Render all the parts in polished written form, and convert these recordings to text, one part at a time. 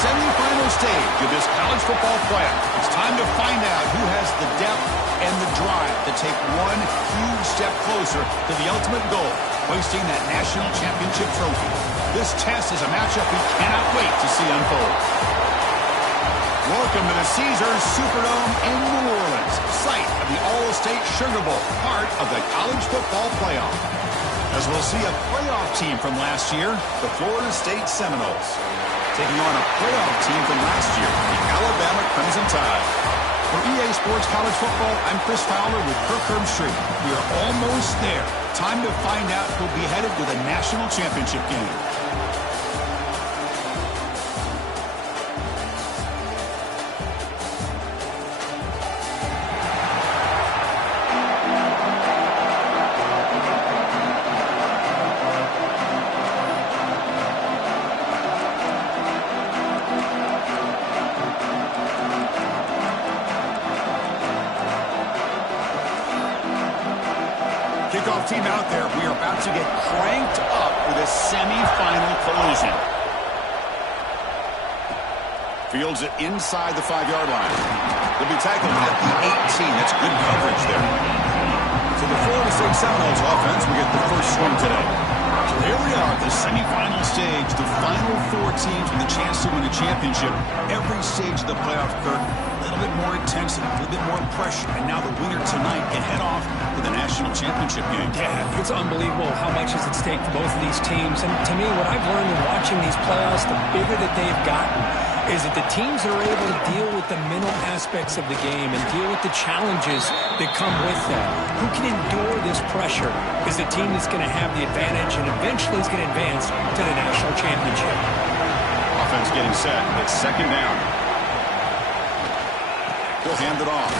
semifinal stage of this college football playoff. It's time to find out who has the depth and the drive to take one huge step closer to the ultimate goal, hoisting that national championship trophy. This test is a matchup we cannot wait to see unfold. Welcome to the Caesars Superdome in New Orleans, site of the All-State Sugar Bowl, part of the college football playoff. As we'll see a playoff team from last year, the Florida State Seminoles, taking on a playoff team from last year, the Alabama Crimson Tide. For EA Sports College Football, I'm Chris Fowler with Kirk Herbstreit. We are almost there. Time to find out who'll be headed to the national championship game. Kickoff team out there. We are about to get cranked up for this semifinal collision. Fields it inside the 5-yard line. They'll be tackled at the 18. That's good coverage there. So the Florida State Seminoles offense will get the first swing today. So here we are at the semifinal stage. The final 4 teams with a chance to win a championship. Every stage of the playoff, Kirk, a little bit more intensity, a little bit more pressure. And now the winner tonight can head off to the national championship game. Yeah, it's unbelievable how much is at stake for both of these teams. And to me, what I've learned in watching these playoffs, the bigger that they've gotten, is that the teams that are able to deal with the mental aspects of the game and deal with the challenges that come with that, who can endure this pressure, is the team that's going to have the advantage and eventually is going to advance to the national championship. Offense getting set. It's second down. They'll hand it off.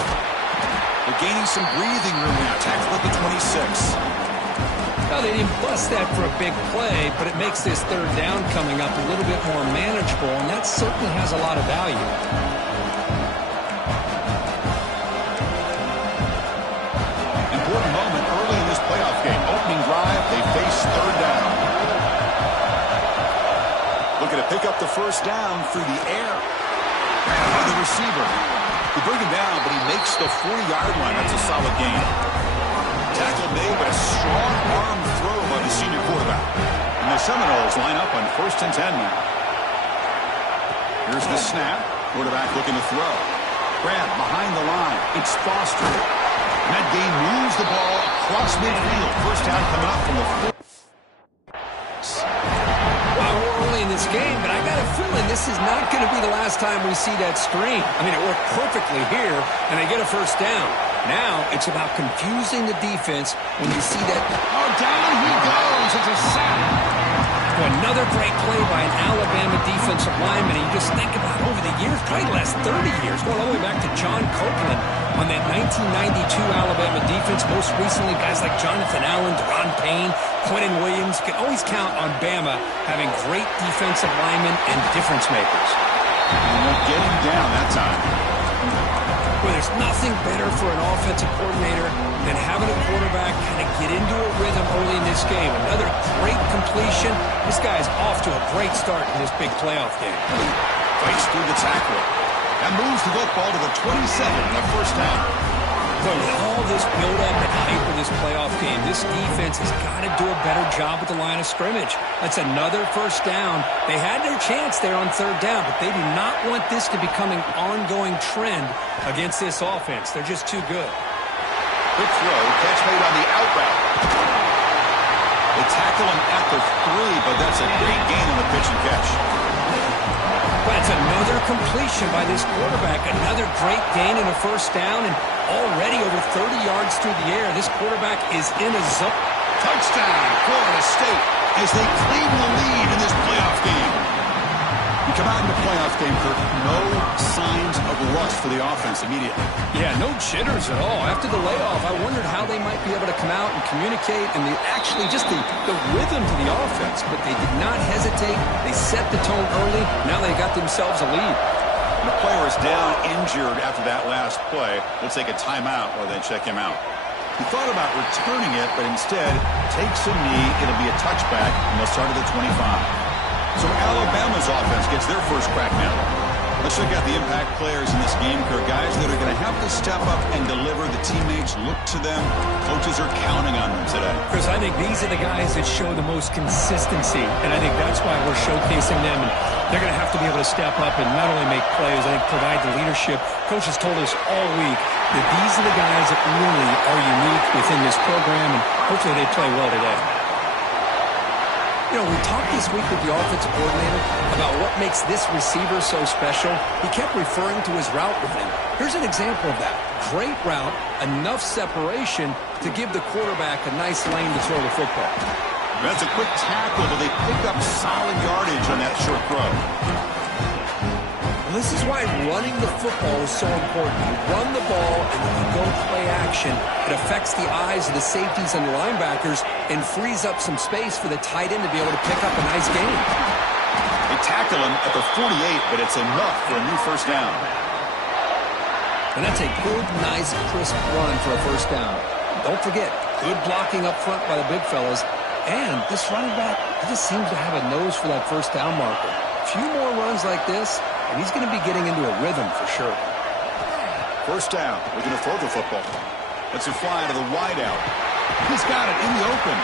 They're gaining some breathing room now. Tackle at the 26. Well, they didn't bust that for a big play, but it makes this third down coming up a little bit more manageable, and that certainly has a lot of value. Important moment early in this playoff game. Opening drive, they face third down. Looking to pick up the first down through the air. By the receiver. They bring him down, but he makes the 40-yard line. That's a solid gain. Tackle made, but a strong arm throw by the senior quarterback. And the Seminoles line up on 1st and 10 now. Here's the snap. Quarterback looking to throw. Grab behind the line. It's Foster. And that game moves the ball across midfield. First down coming up from the 4. Well, we're early in this game, but I got a feeling this is not going to be the last time we see that screen. I mean, it worked perfectly here, and they get a first down. Now it's about confusing the defense when you see that. Oh, down he goes. It's a sack. Another great play by an Alabama defensive lineman. You just think about over the years, probably the last 30 years, going all the way back to John Copeland on that 1992 Alabama defense. Most recently, guys like Jonathan Allen, Deron Payne, Quentin Williams. You can always count on Bama having great defensive linemen and difference makers. And they're getting down that time. Well, there's nothing better for an offensive coordinator than having a quarterback kind of get into a rhythm early in this game. Another great completion. This guy's off to a great start in this big playoff game. Fights through the tackle. That moves the football to the 27 and a first down. But with all this build-up and hype of this playoff game, this defense has got to do a better job with the line of scrimmage. That's another first down. They had their chance there on third down, but they do not want this to become an ongoing trend against this offense. They're just too good. Good throw. Catch made on the out route. They tackle him at the 3, but that's a great gain on the pitch and catch. But it's another completion by this quarterback. Another great gain in a first down, and already over 30 yards through the air. This quarterback is in a zone. Touchdown, Florida State, as they claim the lead in this playoff game. You come out in the playoff game, Kirk, no signs of rust for the offense immediately. Yeah, no jitters at all. After the layoff, I wondered how they might be able to come out and communicate and just the rhythm to the offense. But they did not hesitate. They set the tone early. Now they got themselves a lead. The player is down injured after that last play. We'll take a timeout while they check him out. He thought about returning it, but instead takes a knee. It'll be a touchback, and they'll start at the 25. So Alabama's offense gets their first crack now. Let's check out the impact players in this game, Kirk. Guys that are going to have to step up and deliver. The teammates look to them. Coaches are counting on them today. Chris, I think these are the guys that show the most consistency, and I think that's why we're showcasing them. And they're going to have to be able to step up and not only make plays, I think provide the leadership. Coaches told us all week that these are the guys that really are unique within this program, and hopefully they play well today. You know, we talked this week with the offensive coordinator about what makes this receiver so special. He kept referring to his route running. Here's an example of that. Great route, enough separation to give the quarterback a nice lane to throw the football. That's a quick tackle, but they picked up solid yardage on that short throw. This is why running the football is so important. You run the ball, and then you go play action. It affects the eyes of the safeties and the linebackers and frees up some space for the tight end to be able to pick up a nice gain. They tackle him at the 48, but it's enough for a new first down. And that's a good, nice, crisp run for a first down. Don't forget, good blocking up front by the big fellas. And this running back, he just seems to have a nose for that first down marker. A few more runs like this, and he's going to be getting into a rhythm for sure. First down. We're going to throw the football. Let's it fly to the wideout. He's got it in the open.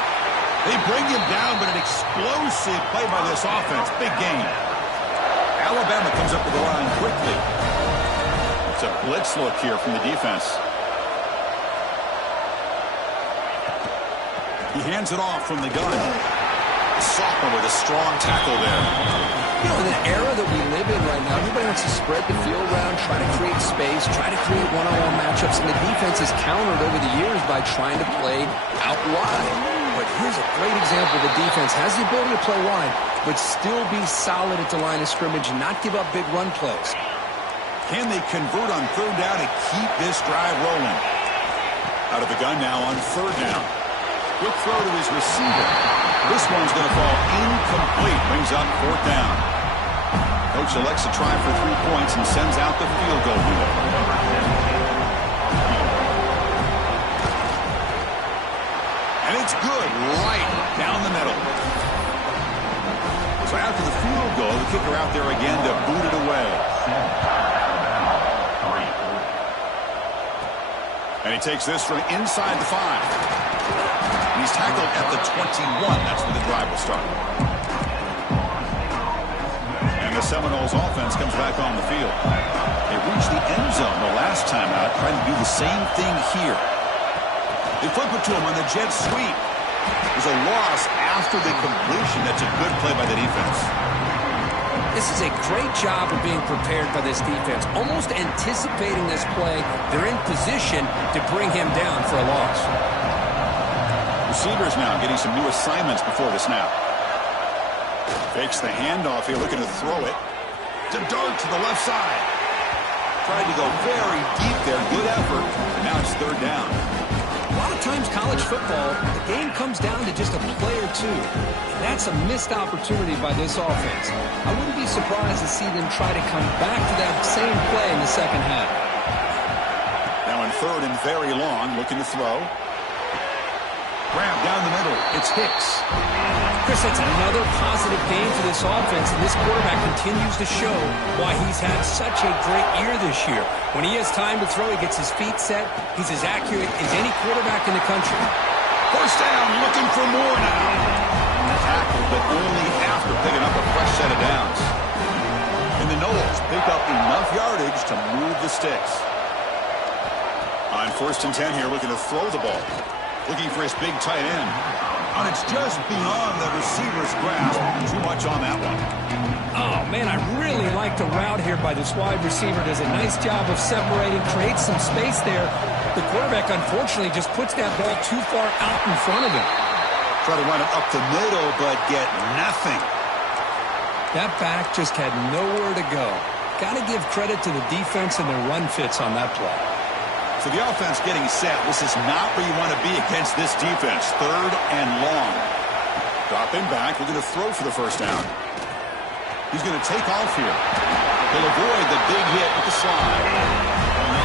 They bring him down, but an explosive play by this offense. Big gain. Alabama comes up with the line quickly. It's a blitz look here from the defense. He hands it off from the gun. The sophomore with a strong tackle there. You know, in the era that we live in right now, everybody wants to spread the field around, try to create space, try to create one-on-one matchups, and the defense is countered over the years by trying to play out wide. But here's a great example. The defense has the ability to play wide, but still be solid at the line of scrimmage and not give up big run plays. Can they convert on third down to keep this drive rolling? Out of the gun now on third down. Quick throw to his receiver. This one's going to fall incomplete. Brings up fourth down. Coach elects to try for 3 points and sends out the field goal unit. And it's good right down the middle. So after the field goal, the kicker out there again to boot it away. And he takes this from inside the 5. He's tackled at the 21. That's where the drive will start. And the Seminoles offense comes back on the field. They reached the end zone the last time out, trying to do the same thing here. They flip it to him on the jet sweep. There's a loss after the completion. That's a good play by the defense. This is a great job of being prepared by this defense. Almost anticipating this play, they're in position to bring him down for a loss. Receivers now getting some new assignments before the snap. Fakes the handoff here, looking to throw it. To dart to the left side. Tried to go very deep there. Good effort. Now it's third down. A lot of times college football, the game comes down to just a play or two. And that's a missed opportunity by this offense. I wouldn't be surprised to see them try to come back to that same play in the second half. Now in third and very long, looking to throw. Grab down the middle. It's Hicks. Chris, that's another positive game for this offense, and this quarterback continues to show why he's had such a great year this year. When he has time to throw, he gets his feet set. He's as accurate as any quarterback in the country. First down, looking for more now. Tackled, but only after picking up a fresh set of downs. And the Noles pick up enough yardage to move the sticks. On first and 10 here, looking to throw the ball. Looking for his big tight end. And it's just beyond the receiver's grasp. Too much on that one. Oh, man, I really like the route here by this wide receiver. Does a nice job of separating, creates some space there. The quarterback, unfortunately, just puts that ball too far out in front of him. Try to run it up the middle, but get nothing. That back just had nowhere to go. Got to give credit to the defense and their run fits on that play. So the offense getting set. This is not where you want to be against this defense. Third and long. Dropping back. We're going to throw for the first down. He's going to take off here. He'll avoid the big hit with the slide.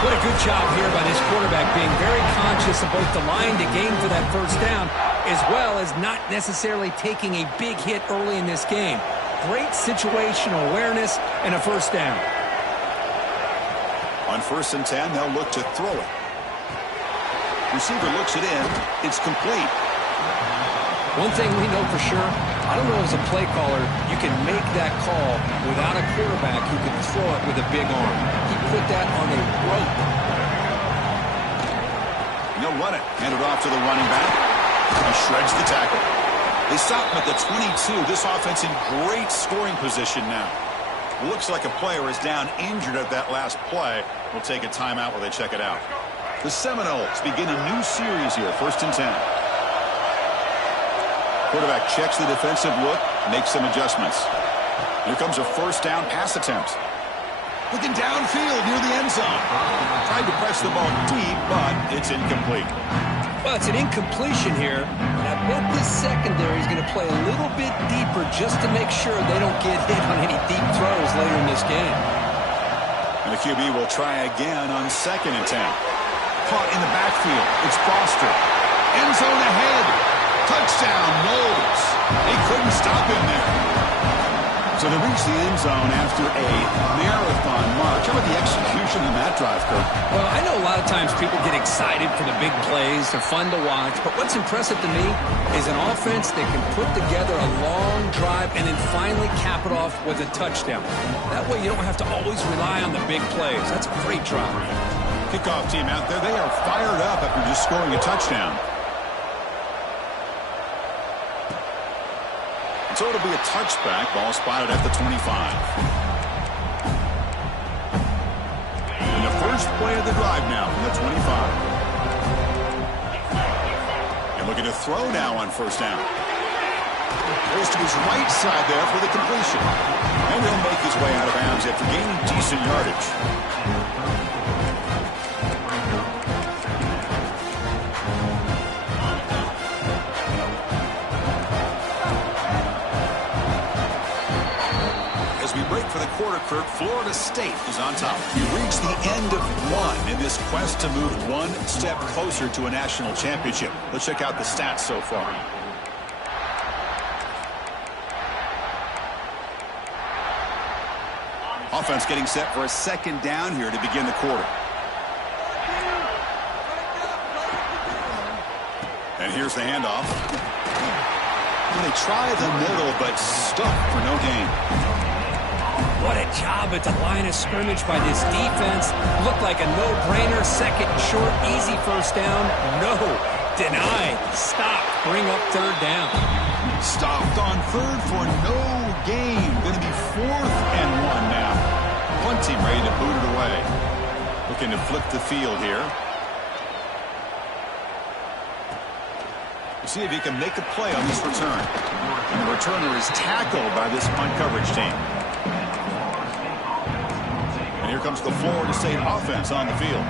What a good job here by this quarterback, being very conscious of both the line to gain for that first down, as well as not necessarily taking a big hit early in this game. great situational awareness and a first down. On 1st and 10, they'll look to throw it. Receiver looks it in. It's complete. One thing we know for sure, I don't know as a play caller, you can make that call without a quarterback who can throw it with a big arm. He put that on a rope. They'll run it. Hand it off to the running back. He shreds the tackle. They stop him at the 22. This offense in great scoring position now. Looks like a player is down injured at that last play. We'll take a timeout while they check it out. The Seminoles begin a new series here, 1st and 10. Quarterback checks the defensive look, makes some adjustments. Here comes a first down pass attempt. Looking downfield near the end zone. Tried to press the ball deep, but it's incomplete. Well, it's an incompletion here. And I bet this secondary is going to play a little bit deeper just to make sure they don't get hit on any deep throws later in this game. And the QB will try again on 2nd and 10. Caught in the backfield. It's Foster. End zone ahead. Touchdown, Knowles. They couldn't stop him there. So they reach the end zone after a marathon march. How about the execution in that drive, Kirk? Well, I know a lot of times people get excited for the big plays. They're fun to watch. But what's impressive to me is an offense that can put together a long drive and then finally cap it off with a touchdown. That way you don't have to always rely on the big plays. That's a great drive. Kickoff team out there, they are fired up after just scoring a touchdown. So it'll be a touchback. Ball spotted at the 25. And the first play of the drive now from the 25. And looking to throw now on 1st down. Goes to his right side there for the completion. And he'll make his way out of bounds after gaining decent yardage. For the quarter, Kirk, Florida State is on top. We reach the end of one in this quest to move one step closer to a national championship. Let's check out the stats so far. Offense getting set for a 2nd down here to begin the quarter. And here's the handoff. They try the middle, but stuck for no gain. What a job at the line of scrimmage by this defense. Looked like a no-brainer. 2nd and short, easy first down. No. Denied. Stop. Bring up 3rd down. Stopped on 3rd for no gain. Going to be 4th and 1 now. Punt team ready to boot it away. Looking to flip the field here. See if he can make a play on this return. And the returner is tackled by this punt coverage team. Here comes the Florida State offense on the field.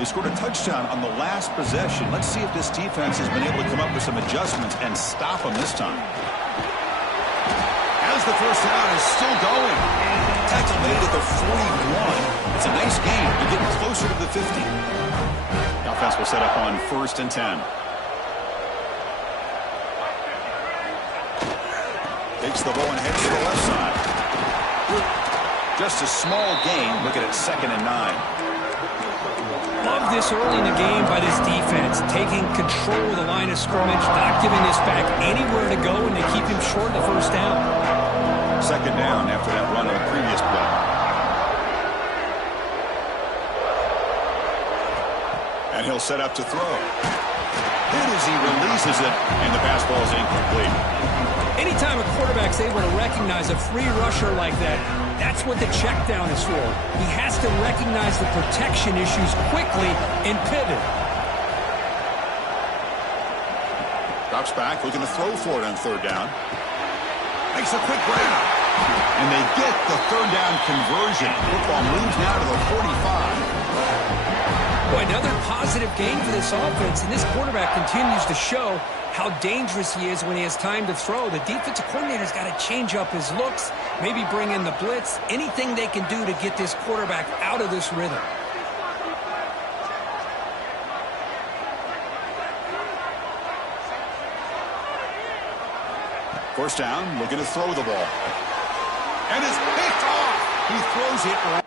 They scored a touchdown on the last possession. Let's see if this defense has been able to come up with some adjustments and stop them this time. As the first down is still going. Tackle made at the 41. It's a nice game. They're getting closer to the 50. The offense will set up on 1st and 10. Takes the ball and heads to the left side. Just a small gain. Looking at 2nd and 9. Love this early in the game by this defense. Taking control of the line of scrimmage. Not giving this back anywhere to go, and they keep him short of the first down. 2nd down after that run on the previous play. And he'll set up to throw. Hit as he releases it, and the pass ball is incomplete. Anytime a quarterback's able to recognize a free rusher like that, that's what the check down is for. He has to recognize the protection issues quickly and pivot. Drops back, looking to throw for it on 3rd down. Makes a quick grab. And they get the 3rd down conversion. Football moves now to the 45. Boy, another positive game for this offense, and this quarterback continues to show how dangerous he is when he has time to throw. The defensive coordinator's got to change up his looks, maybe bring in the blitz, anything they can do to get this quarterback out of this rhythm. First down, looking to throw the ball. And it's picked off. He throws it.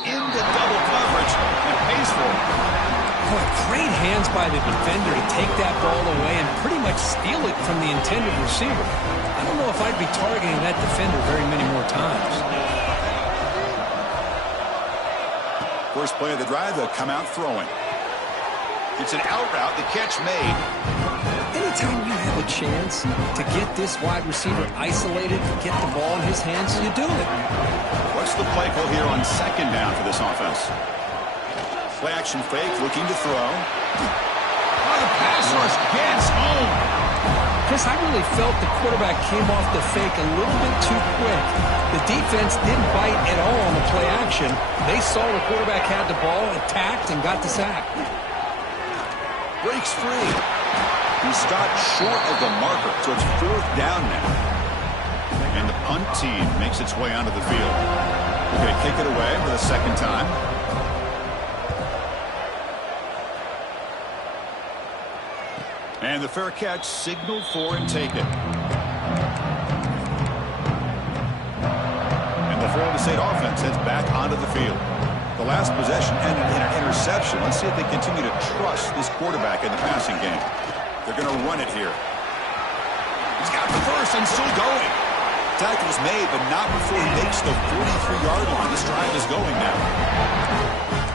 Into double coverage and pays for it. Boy, great hands by the defender to take that ball away and pretty much steal it from the intended receiver. I don't know if I'd be targeting that defender very many more times. First play of the drive, they'll come out throwing. It's an out route, the catch made. Anytime you have a chance to get this wide receiver isolated, get the ball in his hands, you do it. What's the play call here on second down for this offense? Play action fake, looking to throw. Oh, the pass rush gets home. Chris, I really felt the quarterback came off the fake a little bit too quick. The defense didn't bite at all on the play action. They saw the quarterback had the ball, attacked, and got the sack. Breaks free. He stopped short of the marker, so it's fourth down now. And the punt team makes its way onto the field. They're going to kick it away for the second time. And the fair catch signaled for and taken. And the Florida State offense heads back onto the field. The last possession ended in an interception. Let's see if they continue to trust this quarterback in the passing game. They're going to run it here. He's got the first and still going. Tackle's made, but not before he makes the 43-yard line. This drive is going now.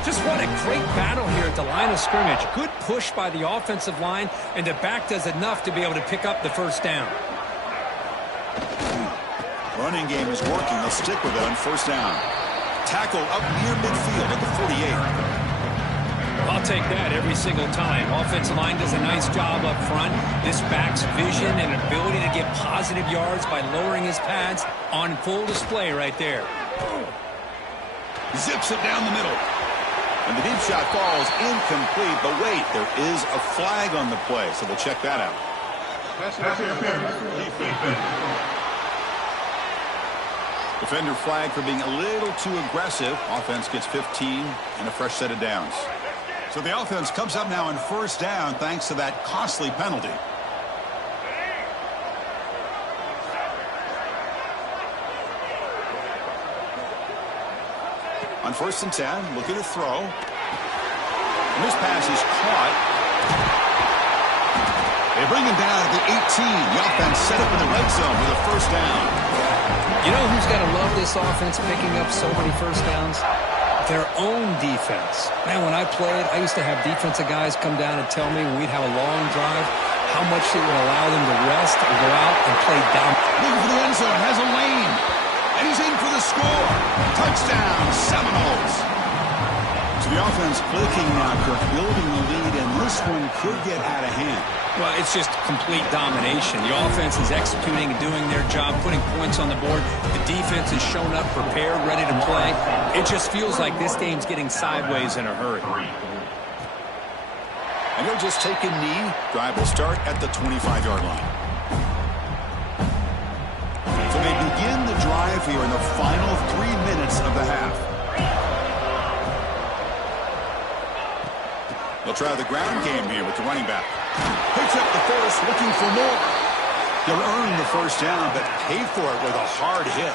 Just what a great battle here at the line of scrimmage. Good push by the offensive line, and the back does enough to be able to pick up the first down. Running game is working. They'll stick with it on first down. Tackle up near midfield at the 48. I'll take that every single time. Offensive line does a nice job up front. This back's vision and ability to get positive yards by lowering his pads on full display right there. Zips it down the middle. And the deep shot falls incomplete. But wait, there is a flag on the play, so we'll check that out. Defender flag for being a little too aggressive. Offense gets 15 and a fresh set of downs. So the offense comes up now on first down thanks to that costly penalty. On 1st and 10, looking to throw. And this pass is caught. They bring him down at the 18. The offense set up in the red zone with a first down. You know who's got to love this offense picking up so many first downs? Their own defense. Man, when I played, I used to have defensive guys come down and tell me when we'd have a long drive how much it would allow them to rest and go out and play down. Looking for the end zone, has a lane. And he's in for the score. Touchdown, Seminoles. So the offense clicking now, Kirk, building the lead, and this one could get out of hand. Well, it's just complete domination. The offense is executing and doing their job, putting points on the board. The defense is shown up, prepared, ready to play. It just feels like this game's getting sideways in a hurry. And he'll just take a knee. Drive will start at the 25-yard line. So they begin the drive here in the final 3 minutes of the half. They'll try the ground game here with the running back. Picks up the first, looking for more. They'll earn the first down, but pay for it with a hard hit.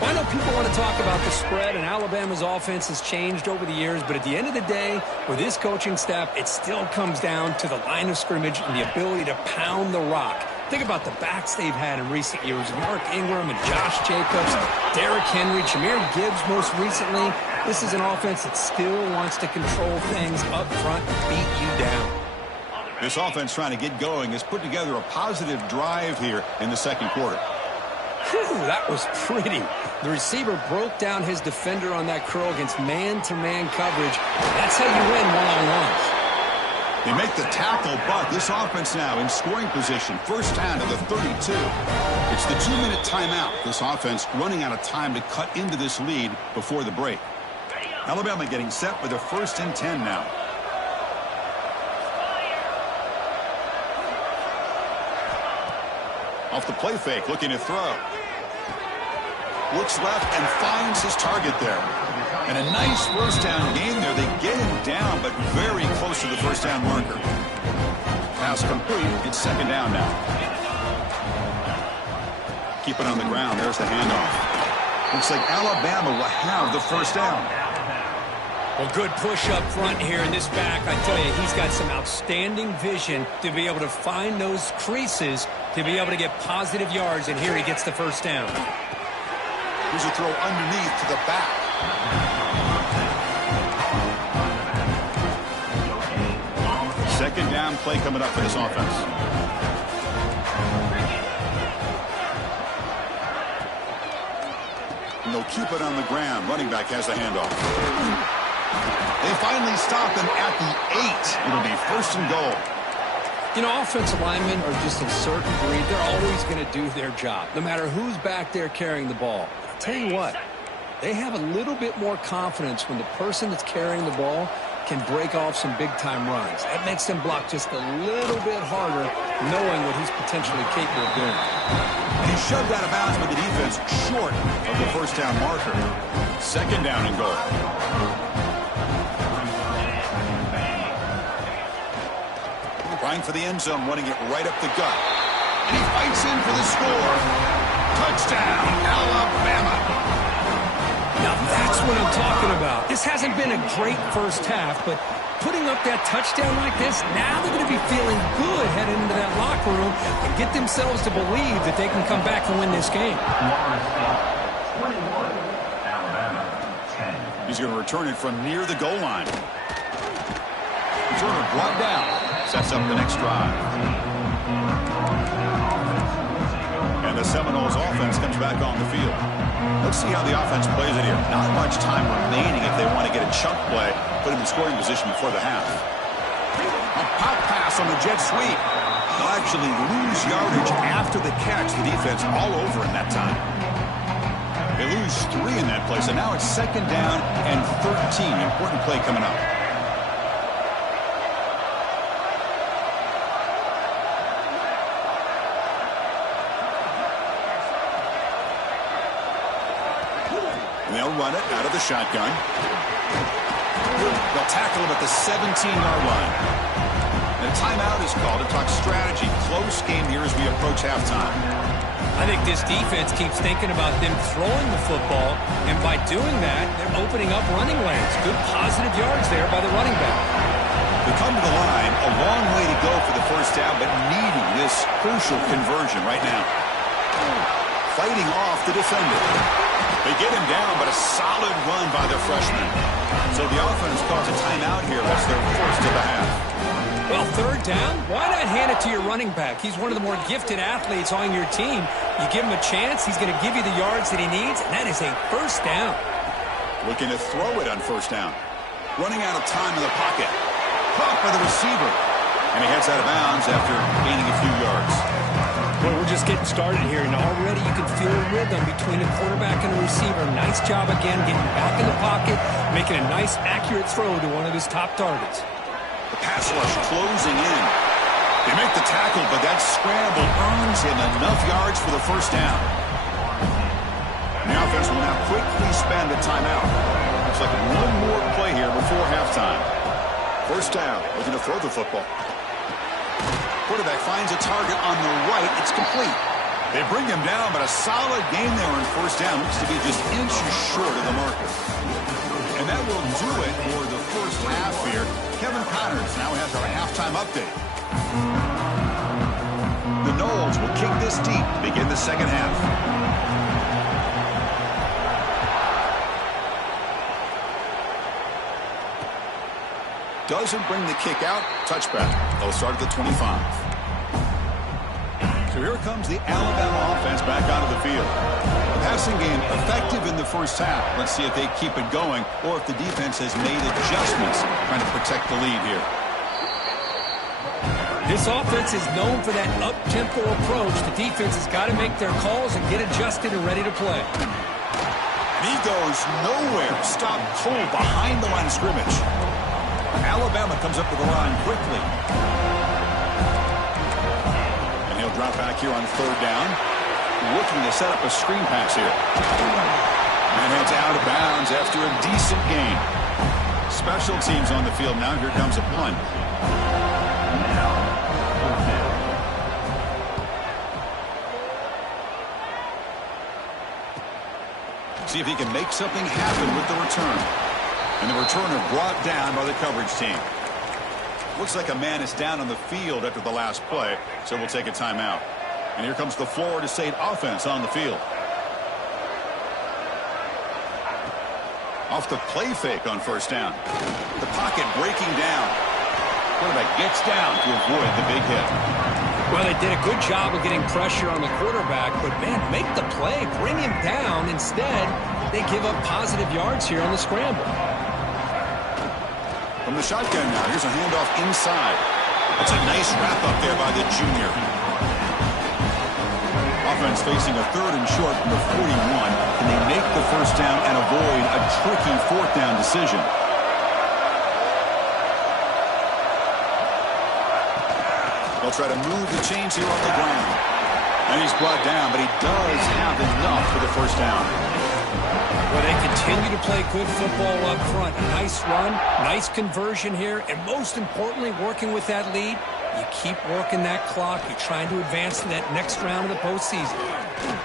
Well, I know people want to talk about the spread, and Alabama's offense has changed over the years, but at the end of the day, with this coaching staff, it still comes down to the line of scrimmage and the ability to pound the rock. Think about the backs they've had in recent years. Mark Ingram and Josh Jacobs, Derrick Henry, Jahmyr Gibbs most recently. This is an offense that still wants to control things up front and beat you down. This offense trying to get going has put together a positive drive here in the second quarter. Whew, that was pretty. The receiver broke down his defender on that curl against man-to-man coverage. That's how you win one-on-ones. They make the tackle, but this offense now in scoring position. First down to the 32. It's the 2-minute timeout. This offense running out of time to cut into this lead before the break. Alabama getting set with a 1st and 10 now. Off the play fake, looking to throw. Looks left and finds his target there. And a nice first down gain there. They get him down, but very close to the first down marker. Pass complete. It's 2nd down now. Keep it on the ground. There's the handoff. Looks like Alabama will have the first down. Well, good push up front here in this back. I tell you, he's got some outstanding vision to be able to find those creases to be able to get positive yards, and here he gets the first down. Here's a throw underneath to the back. 2nd down play coming up for this offense. And they'll keep it on the ground. Running back has the handoff. They finally stop him at the 8. It'll be 1st and goal. You know, offensive linemen are just a certain breed. They're always going to do their job, no matter who's back there carrying the ball. I'll tell you what, they have a little bit more confidence when the person that's carrying the ball can break off some big-time runs. That makes them block just a little bit harder, knowing what he's potentially capable of doing. And he's shoved out of bounds with the defense short of the first down marker. 2nd down and goal. Trying for the end zone, running it right up the gut. And he fights in for the score. Touchdown, Alabama. Now that's what I'm talking about. This hasn't been a great first half, but putting up that touchdown like this, now they're going to be feeling good heading into that locker room and get themselves to believe that they can come back and win this game. He's going to return it from near the goal line. Returner brought down. Sets up the next drive. And the Seminoles offense comes back on the field. Let's see how the offense plays it here. Not much time remaining if they want to get a chunk play, put him in scoring position before the half. A pop pass on the jet sweep. They'll actually lose yardage after the catch. The defense all over in that time. They lose 3 in that play, so now it's 2nd down and 13. Important play coming up. They'll run it out of the shotgun. They'll tackle him at the 17-yard line. And a timeout is called to talk strategy. Close game here as we approach halftime. I think this defense keeps thinking about them throwing the football, and by doing that, they're opening up running lanes. Good positive yards there by the running back. They come to the line, a long way to go for the first down, but needing this crucial conversion right now. Fighting off the defender. They get him down, but a solid run by the freshman. So the offense calls a timeout here. That's their first of the half. Well, third down, why not hand it to your running back? He's one of the more gifted athletes on your team. You give him a chance, he's going to give you the yards that he needs, and that is a first down. Looking to throw it on first down. Running out of time in the pocket. Caught by the receiver. And he heads out of bounds after gaining a few yards. Well, we're just getting started here, and already you can feel a rhythm between the quarterback and the receiver. Nice job again getting back in the pocket, making a nice, accurate throw to one of his top targets. The pass rush closing in. They make the tackle, but that scramble earns him enough yards for the first down. The offense will now quickly spend a timeout. Looks like one more play here before halftime. First down, looking to throw the football. Quarterback finds a target on the right. It's complete. They bring him down, but a solid game there on first down. Looks to be just inches short of the marker. And that will do it for the first half here. Kevin Connors now has our halftime update. The Noles will kick this deep, begin the second half. Doesn't bring the kick out. Touchback. They'll start at the 25. So here comes the Alabama offense back onto the field. The passing game effective in the first half. Let's see if they keep it going or if the defense has made adjustments trying to protect the lead here. This offense is known for that up-tempo approach. The defense has got to make their calls and get adjusted and ready to play. And he goes nowhere. Stopped cold behind the line of scrimmage. Alabama comes up to the line quickly. And he'll drop back here on third down. Looking to set up a screen pass here. And it's out of bounds after a decent gain. Special teams on the field now. Here comes a punt. See if he can make something happen with the return. And the returner brought down by the coverage team. Looks like a man is down on the field after the last play, so we'll take a timeout. And here comes the Florida State offense on the field. Off the play fake on first down. The pocket breaking down. Quarterback gets down to avoid the big hit. Well, they did a good job of getting pressure on the quarterback, but, man, make the play, bring him down. Instead, they give up positive yards here on the scramble. From the shotgun now, here's a handoff inside. That's a nice wrap-up there by the junior. Offense facing a third and short from the 41. Can they make the first down and avoid a tricky fourth down decision? They'll try to move the chains here on the ground. And he's brought down, but he does have enough for the first down. Well, they continue to play good football up front. A nice run, nice conversion here, and most importantly, working with that lead, you keep working that clock. You're trying to advance to that next round of the postseason.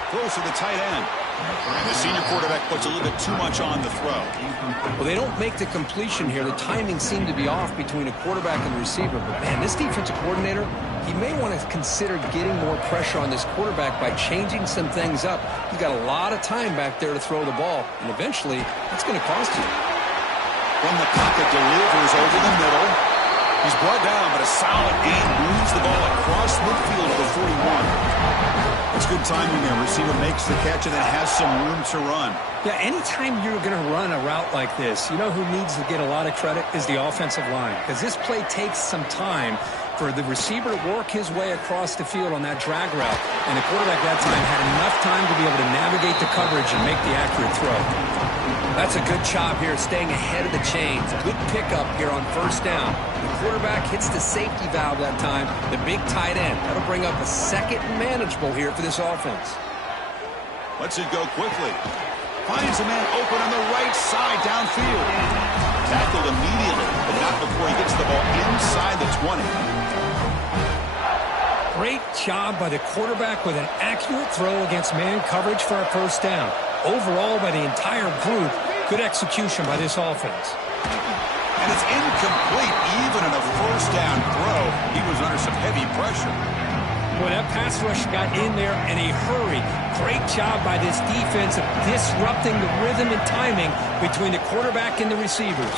Throws to the tight end. And the senior quarterback puts a little bit too much on the throw. Well, they don't make the completion here. The timing seemed to be off between a quarterback and the receiver. But, man, this defensive coordinator, he may want to consider getting more pressure on this quarterback by changing some things up. He's got a lot of time back there to throw the ball, and eventually that's going to cost you. From the pocket, delivers over the middle. He's brought down, but a solid gain moves the ball across midfield to the 41. It's good timing there. Receiver makes the catch and then has some room to run. Yeah, anytime you're going to run a route like this, you know who needs to get a lot of credit is the offensive line, because this play takes some time for the receiver to work his way across the field on that drag route, and the quarterback that time had enough time to be able to navigate the coverage and make the accurate throw. That's a good job here, staying ahead of the chains. Good pickup here on first down. The quarterback hits the safety valve that time, the big tight end. That'll bring up a second and manageable here for this offense. Lets it go quickly. Finds a man open on the right side downfield. Tackled immediately, but not before he gets the ball inside the 20. Great job by the quarterback with an accurate throw against man coverage for a first down. Overall, by the entire group, good execution by this offense. And it's incomplete. Even in a first down throw, he was under some heavy pressure. Well, that pass rush got in there in a hurry. Great job by this defense of disrupting the rhythm and timing between the quarterback and the receivers.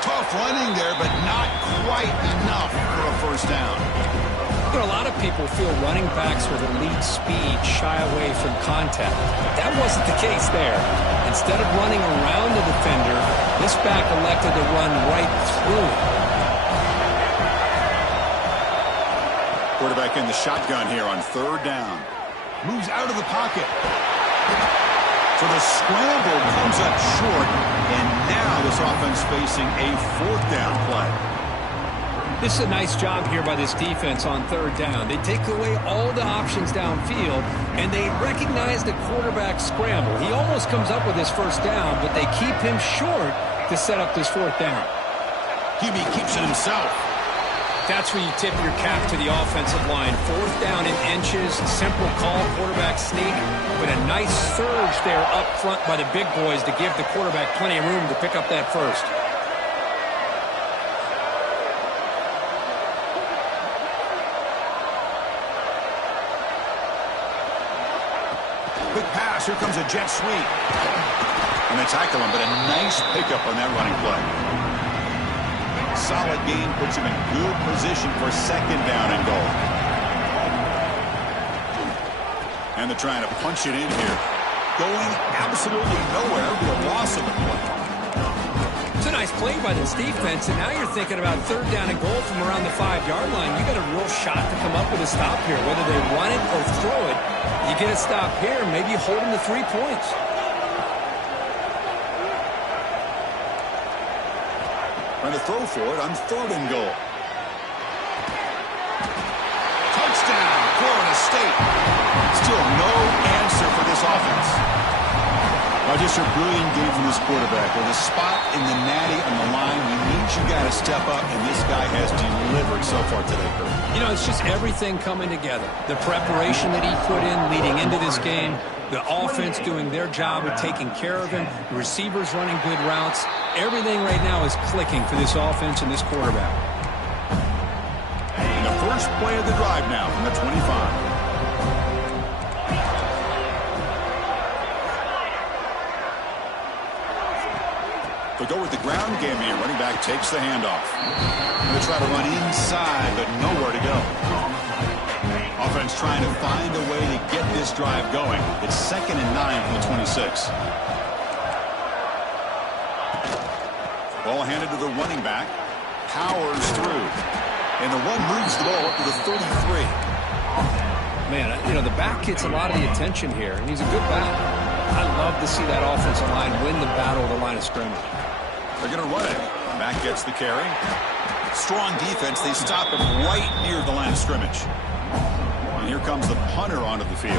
Tough running there, but not quite enough for a first down. You know, a lot of people feel running backs with elite speed shy away from contact. That wasn't the case there. Instead of running around the defender, this back elected to run right through it. Quarterback in the shotgun here on third down. Moves out of the pocket. So the scramble comes up short, and now this offense facing a fourth down play. This is a nice job here by this defense on third down. They take away all the options downfield, and they recognize the quarterback scramble. He almost comes up with his first down, but they keep him short to set up this fourth down. QB keeps it himself. That's where you tip your cap to the offensive line. Fourth down in inches, simple call, quarterback sneak, but a nice surge there up front by the big boys to give the quarterback plenty of room to pick up that first. Quick pass, here comes a jet sweep. And they tackle him, but a nice pickup on that running play. Solid game puts him in good position for second down and goal. And they're trying to punch it in here. Going absolutely nowhere with a loss of the play. It's a nice play by this defense, and now you're thinking about third down and goal from around the 5-yard line. You got a real shot to come up with a stop here. Whether they run it or throw it, you get a stop here, maybe you hold them to 3 points. Trying to throw for it on third and goal. Touchdown, Florida State. Still no answer for this offense. Well, just a brilliant game from this quarterback. With a spot in the natty on the line, we need you guys to step up, and this guy has delivered so far today, Kurt. You know, it's just everything coming together. The preparation that he put in leading into this game, the offense doing their job of taking care of him, the receivers running good routes. Everything right now is clicking for this offense and this quarterback. And the first play of the drive now from the 25. They'll go with the ground game here. Running back takes the handoff. They try to run inside, but nowhere to go. Offense trying to find a way to get this drive going. It's 2nd and 9 from the 26. Ball handed to the running back. Powers through. And the one moves the ball up to the 33. Man, you know, the back gets a lot of the attention here, and he's a good back. I love to see that offensive line win the battle of the line of scrimmage. They're going to run it. Back gets the carry. Strong defense. They stop him right near the line of scrimmage. And here comes the punter onto the field.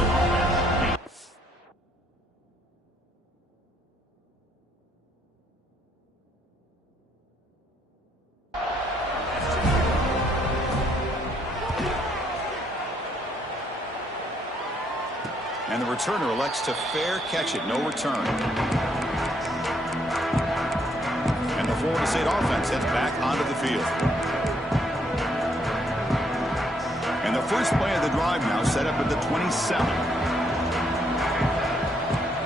And the returner elects to fair catch it. No return. And the Florida State offense heads back onto the field. And the first play of the drive now set up at the 27.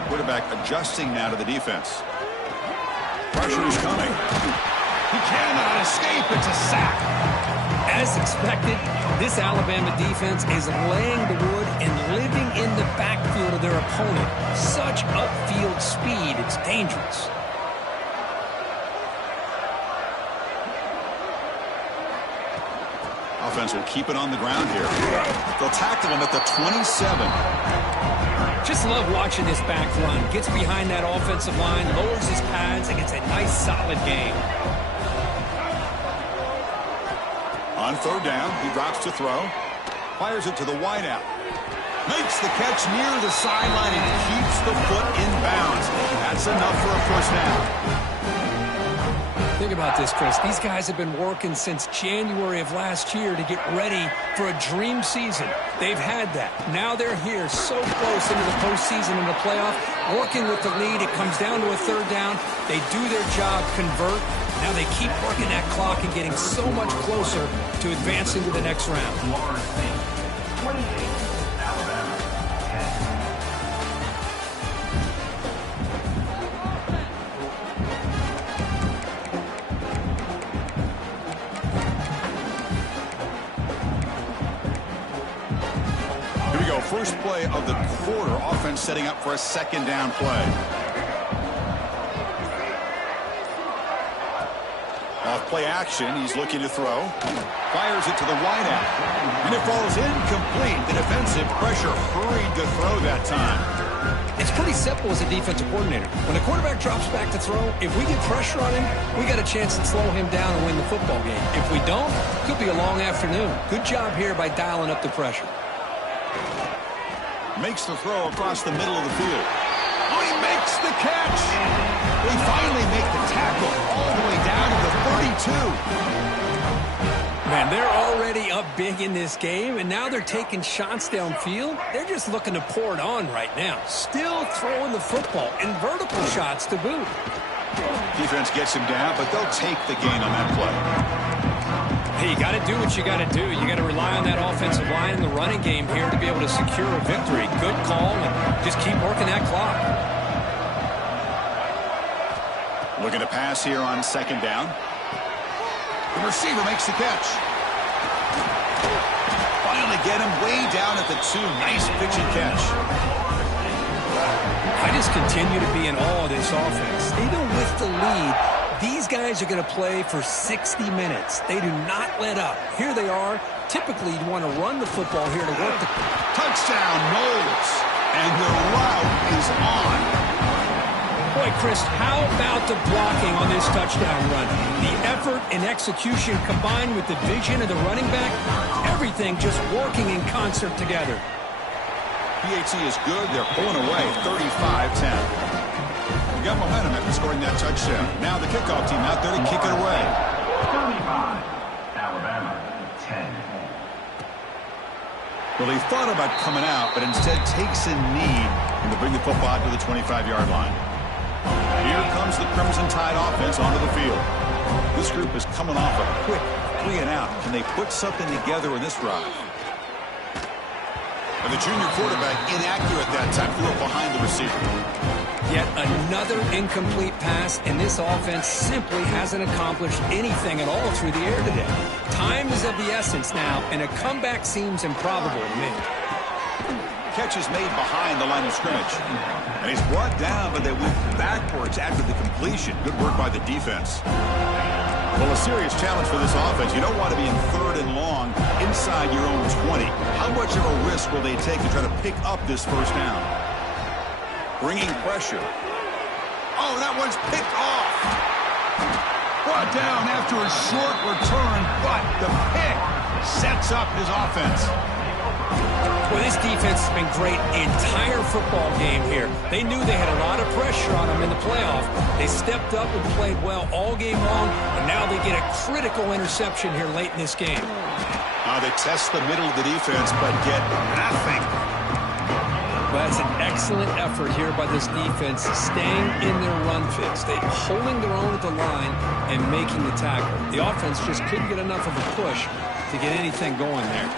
Quarterback adjusting now to the defense. Pressure is coming. He cannot escape. It's a sack. As expected, this Alabama defense is laying the wood and living in the backfield of their opponent. Such upfield speed, it's dangerous. Offense will keep it on the ground here. They'll tackle him at the 27. Just love watching this back run. Gets behind that offensive line, lowers his pads, and gets a nice solid gain. On third down, he drops to throw. Fires it to the wideout. Makes the catch near the sideline and keeps the foot in bounds. That's enough for a first down. Think about this, Chris. These guys have been working since January of last year to get ready for a dream season. They've had that. Now they're here so close into the postseason and the playoff, working with the lead. It comes down to a third down. They do their job, convert. Now they keep working that clock and getting so much closer to advancing to the next round. Florida State, 28, Alabama, 10. First play of the quarter. Offense setting up for a second down play. Off play action. He's looking to throw. Fires it to the wideout. And it falls incomplete. The defensive pressure hurried to throw that time. It's pretty simple as a defensive coordinator. When the quarterback drops back to throw, if we get pressure on him, we got a chance to slow him down and win the football game. If we don't, it could be a long afternoon. Good job here by dialing up the pressure. Makes the throw across the middle of the field. Oh, he makes the catch. They finally make the tackle all the way down to the 32. Man, they're already up big in this game, and now they're taking shots downfield. They're just looking to pour it on right now. Still throwing the football and vertical shots to boot. Defense gets him down, but they'll take the gain on that play. Hey, you got to do what you got to do. You got to rely on that offensive line in the running game here to be able to secure a victory. Good call, and just keep working that clock. Looking to pass here on second down. The receiver makes the catch. Finally get him way down at the 2. Nice pitch and catch. I just continue to be in awe of this offense. Even with the lead, these guys are going to play for 60 minutes. They do not let up. Here they are. Typically, you want to run the football here to work the... Touchdown, Knowles. And the route is on. Boy, Chris, how about the blocking on this touchdown run? The effort and execution combined with the vision of the running back, everything just working in concert together. PAT is good. They're pulling away 35-10. Got momentum after scoring that touchdown. Now the kickoff team out there to kick it away. 35, Alabama, 10. Well, he thought about coming out, but instead takes a knee and to bring the football out to the 25-yard line. Here comes the Crimson Tide offense onto the field. This group is coming off a quick 3-and-out. Can they put something together in this drive? And the junior quarterback inaccurate that time, threw it behind the receiver. Yet another incomplete pass, and this offense simply hasn't accomplished anything at all through the air today. Time is of the essence now, and a comeback seems improbable to me. Catch is made behind the line of scrimmage. And he's brought down, but they went backwards after the completion. Good work by the defense. Well, a serious challenge for this offense. You don't want to be in 3rd and long inside your own 20. How much of a risk will they take to try to pick up this first down? Bringing pressure. Oh, that one's picked off. Brought down after a short return, but the pick sets up his offense. Well, this defense has been great the entire football game here. They knew they had a lot of pressure on them in the playoff. They stepped up and played well all game long, and now they get a critical interception here late in this game. They test the middle of the defense, but get nothing. Well, that's an excellent effort here by this defense, staying in their run fits. They're holding their own at the line and making the tackle. The offense just couldn't get enough of a push to get anything going there.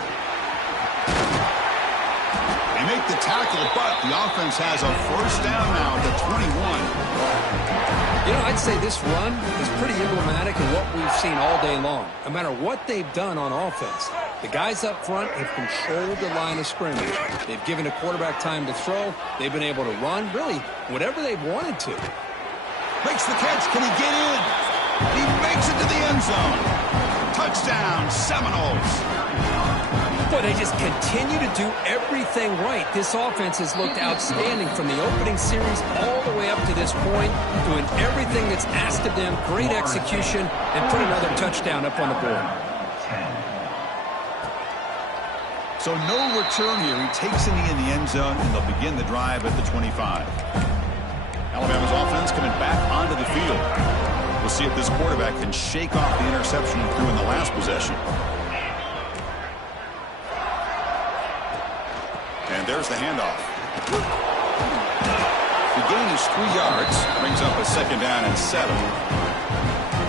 They make the tackle, but the offense has a first down now at the 21. You know, I'd say this run is pretty emblematic of what we've seen all day long. No matter what they've done on offense, the guys up front have controlled the line of scrimmage. They've given the quarterback time to throw. They've been able to run, really, whatever they've wanted to. Makes the catch. Can he get in? He makes it to the end zone. Touchdown, Seminoles. Boy, they just continue to do everything right. This offense has looked outstanding from the opening series all the way up to this point, doing everything that's asked of them, great execution, and put another touchdown up on the board. So no return here. He takes a knee in the end zone, and they'll begin the drive at the 25. Alabama's offense coming back onto the field. We'll see if this quarterback can shake off the interception he threw in the last possession. And there's the handoff. The gain is 3 yards. Brings up a 2nd down and 7.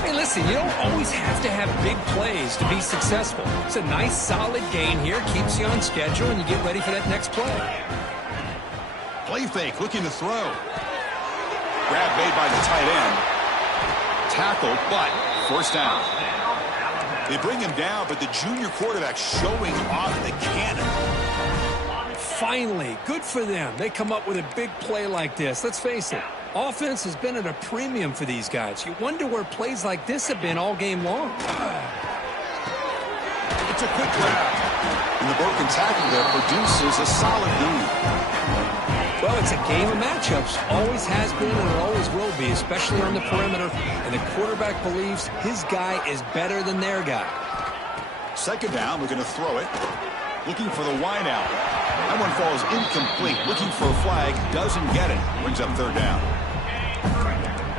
Hey, listen, you don't always have to have big plays to be successful. It's a nice, solid gain here. Keeps you on schedule, and you get ready for that next play. Play fake, looking to throw. Grab made by the tight end. Tackle, but first down. They bring him down, but the junior quarterback showing off the cannon. Finally, good for them. They come up with a big play like this. Let's face it, offense has been at a premium for these guys. You wonder where plays like this have been all game long. It's a quick grab. And the broken tackle there produces a solid lead. Well, it's a game of matchups. Always has been and it always will be, especially on the perimeter. And the quarterback believes his guy is better than their guy. 2nd down, we're going to throw it. Looking for the wide out. That one falls incomplete. Looking for a flag, doesn't get it. Brings up 3rd down.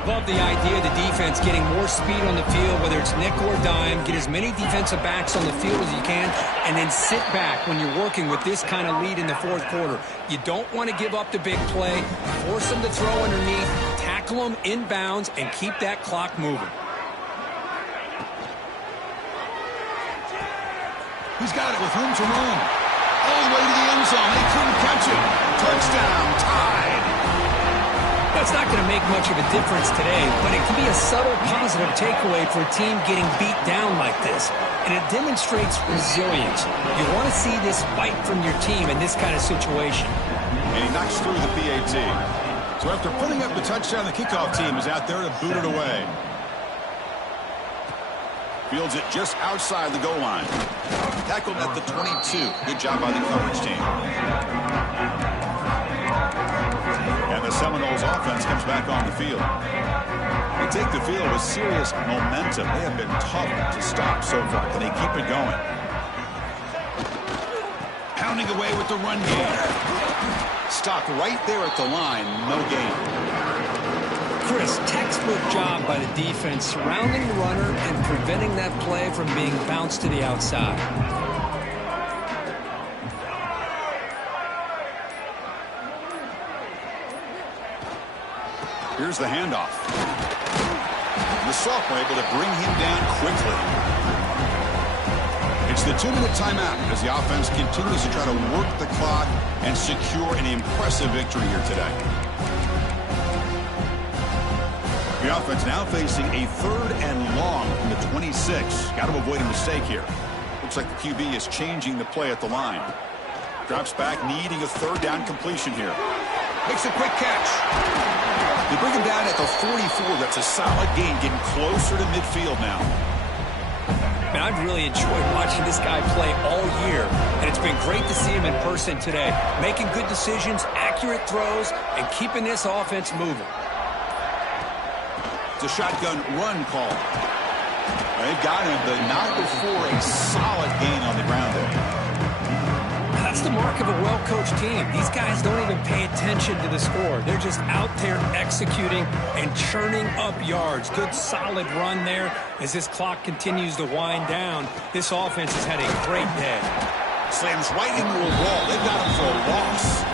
Love the idea of the defense getting more speed on the field, whether it's nickel or dime. Get as many defensive backs on the field as you can, and then sit back when you're working with this kind of lead in the 4th quarter. You don't want to give up the big play. Force them to throw underneath, tackle them inbounds, and keep that clock moving. He's got it with room to roam. All the way to the end zone. They couldn't catch it. Touchdown, tied. That's not going to make much of a difference today, but it can be a subtle positive takeaway for a team getting beat down like this. And it demonstrates resilience. You want to see this fight from your team in this kind of situation. And he knocks through the PAT. So after putting up the touchdown, the kickoff team is out there to boot it away. Fields it just outside the goal line. Tackled at the 22. Good job by the coverage team. And the Seminoles offense comes back on the field. They take the field with serious momentum. They have been tough to stop so far. Can they keep it going? Pounding away with the run game. Stopped right there at the line. No gain. Chris, textbook job by the defense surrounding the runner and preventing that play from being bounced to the outside. Here's the handoff. The sophomore able to bring him down quickly. It's the 2-minute timeout as the offense continues to try to work the clock and secure an impressive victory here today. The offense now facing a 3rd and long from the 26. Got to avoid a mistake here. Looks like the QB is changing the play at the line. Drops back, needing a 3rd down completion here. Makes a quick catch. They bring him down at the 44. That's a solid gain, getting closer to midfield now. Man, I've really enjoyed watching this guy play all year, and it's been great to see him in person today. Making good decisions, accurate throws, and keeping this offense moving. It's a shotgun run call. They've got him, but not before a solid gain on the ground there. That's the mark of a well-coached team. These guys don't even pay attention to the score. They're just out there executing and churning up yards. Good, solid run there as this clock continues to wind down. This offense has had a great day. Slams right into a wall. They've got him for a loss.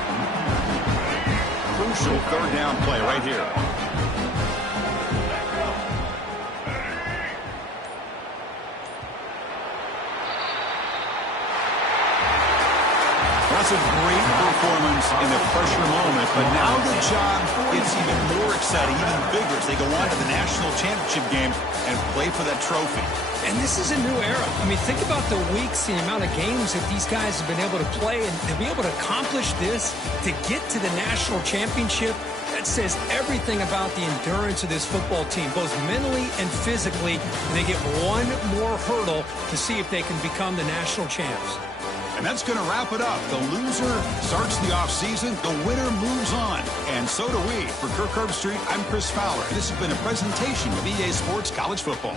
Crucial 3rd down play right here. That's a great performance in the pressure moment, but now the job gets even more exciting, even bigger as they go on to the national championship game and play for that trophy. And this is a new era. I mean, think about the weeks, the amount of games that these guys have been able to play, and to be able to accomplish this, to get to the national championship, that says everything about the endurance of this football team, both mentally and physically. And they get one more hurdle to see if they can become the national champs. And that's going to wrap it up. The loser starts the offseason. The winner moves on. And so do we. For Kirk Herbstreit, I'm Chris Fowler. And this has been a presentation of EA Sports College Football.